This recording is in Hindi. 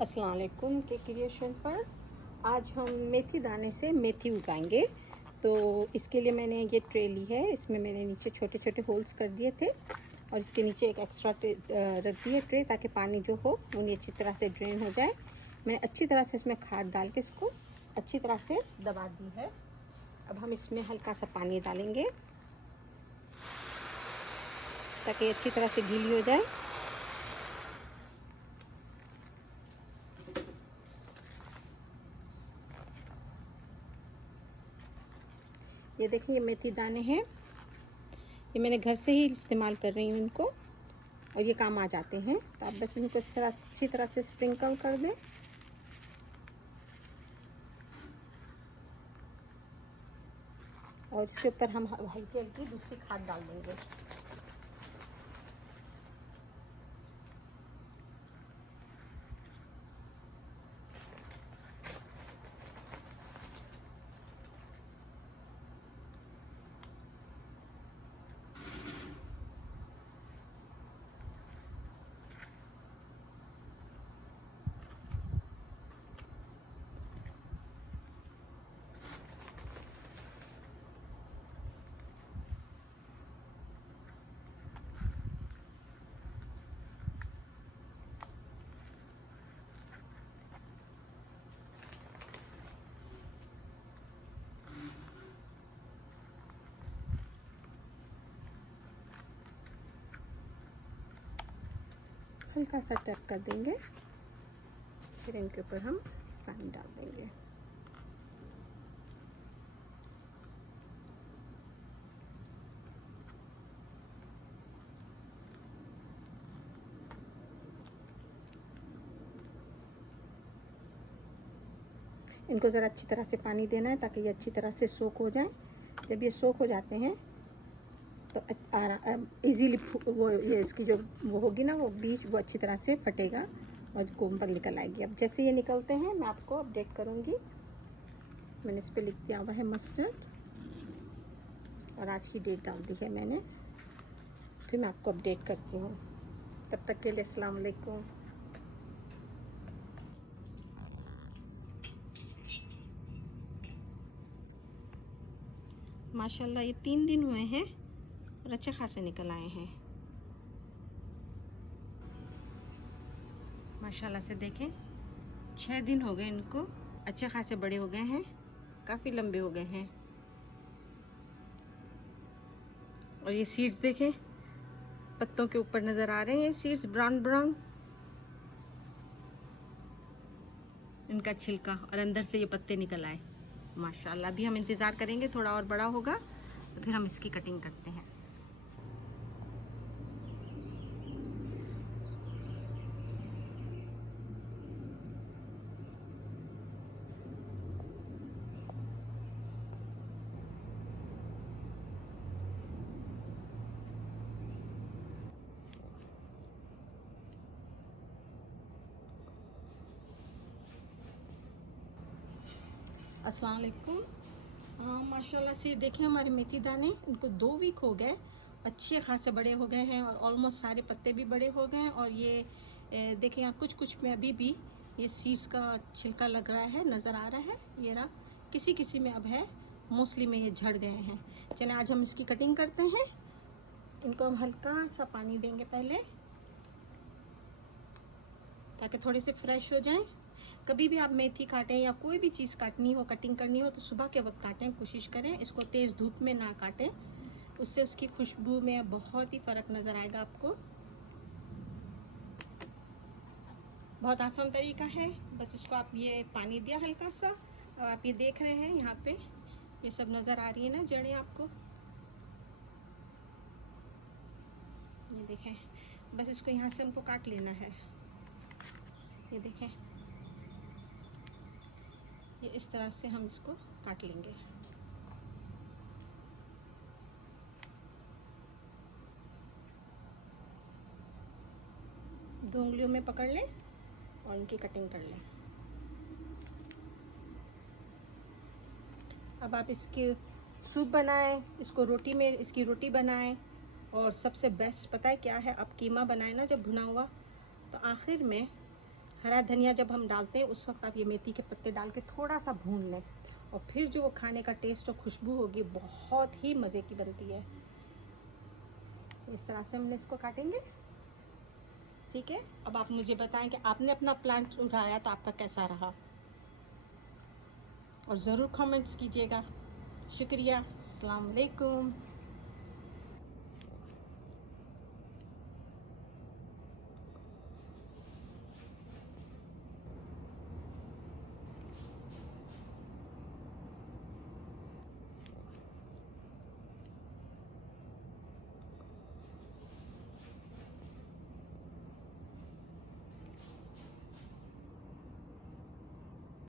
अस्सलाम वालेकुम के क्रिएशन पर आज हम मेथी दाने से मेथी उगाएंगे। तो इसके लिए मैंने ये ट्रे ली है, इसमें मैंने नीचे छोटे छोटे होल्स कर दिए थे और इसके नीचे एक एक्स्ट्रा रख दी है ट्रे, ताकि पानी जो हो वो अच्छी तरह से ड्रेन हो जाए। मैंने अच्छी तरह से इसमें खाद डाल के इसको अच्छी तरह से दबा दी है। अब हम इसमें हल्का सा पानी डालेंगे ताकि अच्छी तरह से गीली हो जाए। ये देखिए, ये मेथी दाने हैं, ये मैंने घर से ही इस्तेमाल कर रही हूँ इनको, और ये काम आ जाते हैं। तो आप बस इनको इस तरह अच्छी तरह से स्प्रिंकल कर दें। और इसके ऊपर हम हल्की हल्की दूसरी खाद डाल देंगे। हल्का सा टैप कर देंगे, फिर इनके ऊपर हम पानी डाल देंगे। इनको ज़रा अच्छी तरह से पानी देना है ताकि ये अच्छी तरह से सोख हो जाए। जब ये सोख हो जाते हैं तो इजीली वो ये इसकी जो वो होगी ना, वो बीज वो अच्छी तरह से फटेगा और कोम पर निकल आएगी। अब जैसे ये निकलते हैं मैं आपको अपडेट करूँगी। मैंने इस पर लिख दिया हुआ है मस्टर्ड और आज की डेट डाल दी है मैंने, फिर मैं आपको अपडेट करती हूँ। तब तक के लिए अस्सलाम वालेकुम। माशाल्लाह ये 3 दिन हुए हैं और अच्छे खासे निकल आए हैं। माशाल्लाह से देखें, 6 दिन हो गए इनको, अच्छे खासे बड़े हो गए हैं, काफ़ी लंबे हो गए हैं। और ये सीड्स देखें, पत्तों के ऊपर नज़र आ रहे हैं ये सीड्स, ब्राउन ब्राउन इनका छिलका, और अंदर से ये पत्ते निकल आए। माशाल्लाह अभी हम इंतज़ार करेंगे, थोड़ा और बड़ा होगा तो फिर हम इसकी कटिंग करते हैं। अस्सलाम वालेकुम। माशाल्लाह से देखें, हमारे मेथी दाने, इनको 2 वीक हो गए, अच्छे खासे बड़े हो गए हैं और ऑलमोस्ट सारे पत्ते भी बड़े हो गए हैं। और ये देखें, यहाँ कुछ कुछ में अभी भी ये सीड्स का छिलका लग रहा है, नज़र आ रहा है। ये रहा, किसी किसी में अब है, मोस्टली में ये झड़ गए हैं। चलें आज हम इसकी कटिंग करते हैं। इनको हम हल्का सा पानी देंगे पहले, ताकि थोड़े से फ्रेश हो जाएं। कभी भी आप मेथी काटें या कोई भी चीज़ काटनी हो, कटिंग करनी हो, तो सुबह के वक्त काटें, कोशिश करें इसको तेज़ धूप में ना काटें, उससे उसकी खुशबू में बहुत ही फ़र्क नज़र आएगा आपको। बहुत आसान तरीका है, बस इसको आप ये पानी दिया हल्का सा, और आप ये देख रहे हैं यहाँ पे ये सब नज़र आ रही है ना जड़ें आपको, ये देखें। बस इसको यहाँ से हमको काट लेना है। ये देखें, ये इस तरह से हम इसको काट लेंगे। दो उंगलियों में पकड़ लें और इनकी कटिंग कर लें। अब आप इसकी सूप बनाएं, इसको रोटी में इसकी रोटी बनाएं, और सबसे बेस्ट पता है क्या है, आप कीमा बनाएं ना जब भुना हुआ, तो आखिर में हरा धनिया जब हम डालते हैं उस वक्त आप ये मेथी के पत्ते डाल के थोड़ा सा भून लें, और फिर जो वो खाने का टेस्ट और खुशबू होगी बहुत ही मज़े की बनती है। इस तरह से हमने इसको काटेंगे। ठीक है, अब आप मुझे बताएं कि आपने अपना प्लांट उठाया तो आपका कैसा रहा, और ज़रूर कमेंट्स कीजिएगा। शुक्रिया। अस्सलाम वालेकुम।